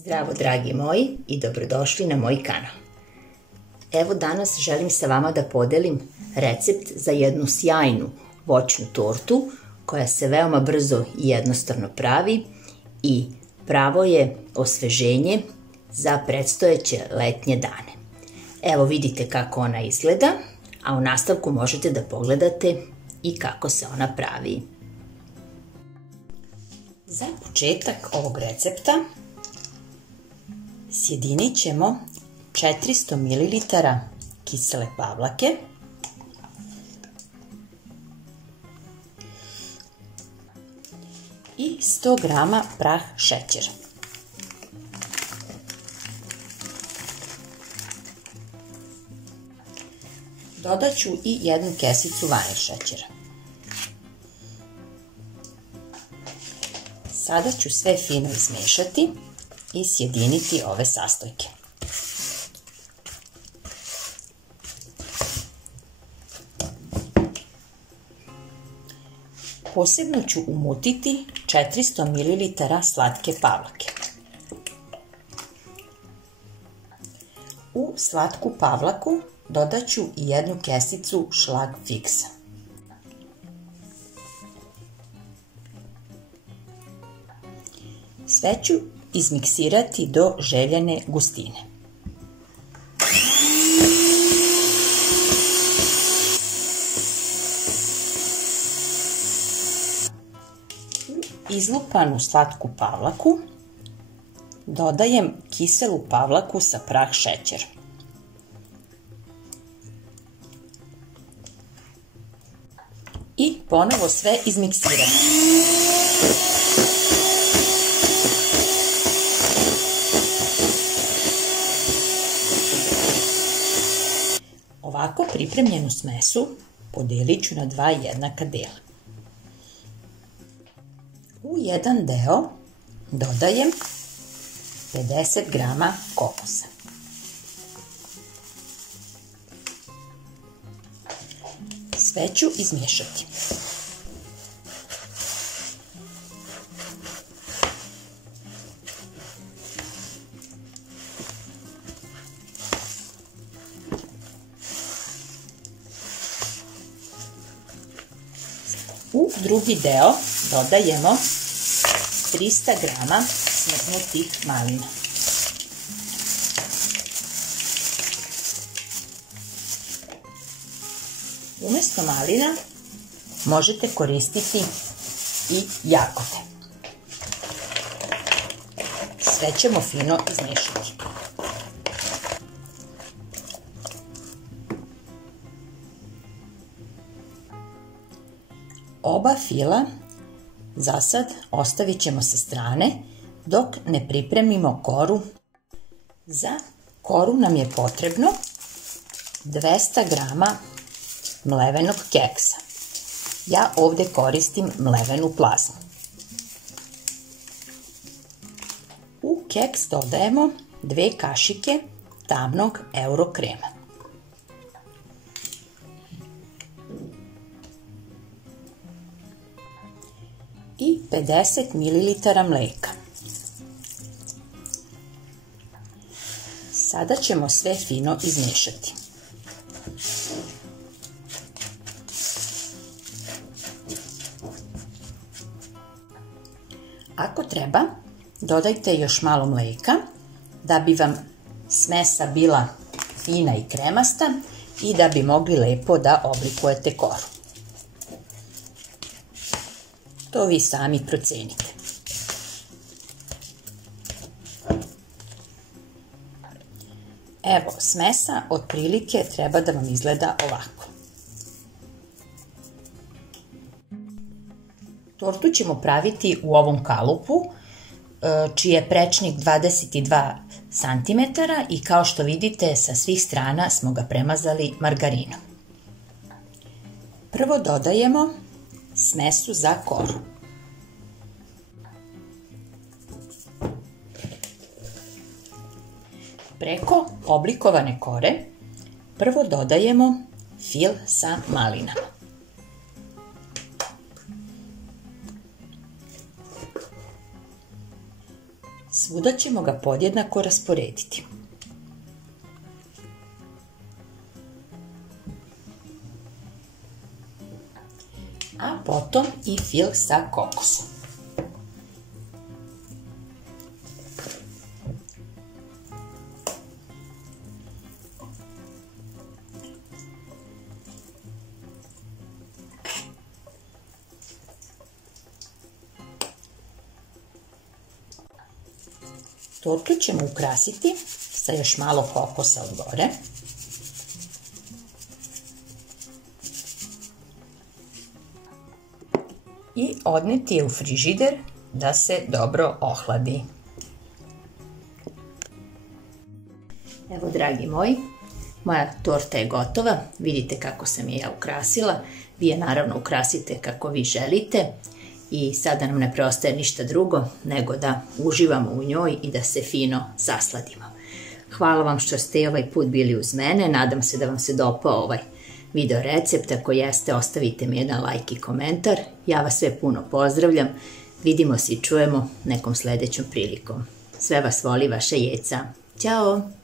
Zdravo dragi moji i dobrodošli na moj kanal. Evo danas želim sa vama da podelim recept za jednu sjajnu voćnu tortu koja se veoma brzo i jednostavno pravi i pravo je osveženje za predstojeće letnje dane. Evo vidite kako ona izgleda, a u nastavku možete da pogledate i kako se ona pravi. Za početak ovog recepta sjedinit ćemo 400 ml kisele pavlake i 100 g prah šećera. Dodat ću i jednu kesicu vanilj šećera. Sada ću sve fino izmešati i sjediniti ove sastojke. Posebno ću umutiti 400 ml slatke pavlake. U slatku pavlaku dodat ću i jednu kesicu šlag fiksa. Sve ću izmiksirati do željene gustine. U izlupanu slatku pavlaku dodajem kiselu pavlaku sa prah šećera. I ponovo sve izmiksirati. Ovako pripremljenu smesu podelit ću na dva jednaka dela. U jedan deo dodajem 50 g kokosa. Sve ću izmiješati. U drugi deo dodajemo 300 g smrznutih malina. Umjesto malina možete koristiti i jagode. Sve ćemo fino izmiješati. Oba fila za sad ostavit ćemo sa strane dok ne pripremimo koru. Za koru nam je potrebno 200 g mlevenog keksa. Ja ovdje koristim mlevenu plazmu. U keks dodajemo 2 kašike tamnog euro krema. I 50 ml mlijeka. Sada ćemo sve fino izmiješati. Ako treba, dodajte još malo mlijeka da bi vam smesa bila fina i kremasta i da bi mogli lepo da oblikujete koru. To vi sami procenite. Evo, smesa otprilike treba da vam izgleda ovako. Tortu ćemo praviti u ovom kalupu, čiji je prečnik 22 cm i kao što vidite sa svih strana smo ga premazali margarinom. Prvo dodajemo smesu za koru. Preko oblikovane kore prvo dodajemo fil sa malinama. Svuda ćemo ga podjednako rasporediti. A potom i fil sa kokosom. Tortu ćemo ukrasiti sa još malo kokosa od gore. I odneti je u frižider da se dobro ohladi. Evo, dragi moji, moja torta je gotova. Vidite kako sam je ja ukrasila. Vi je naravno ukrasite kako vi želite. I sada nam ne preostaje ništa drugo nego da uživamo u njoj i da se fino sasladimo. Hvala vam što ste ovaj put bili uz mene. Nadam se da vam se dopao ovaj video recept. Ako jeste, ostavite mi jedan like i komentar. Ja vas sve puno pozdravljam. Vidimo se i čujemo nekom sljedećom prilikom. Sve vas voli, vaša Jeca. Ćao!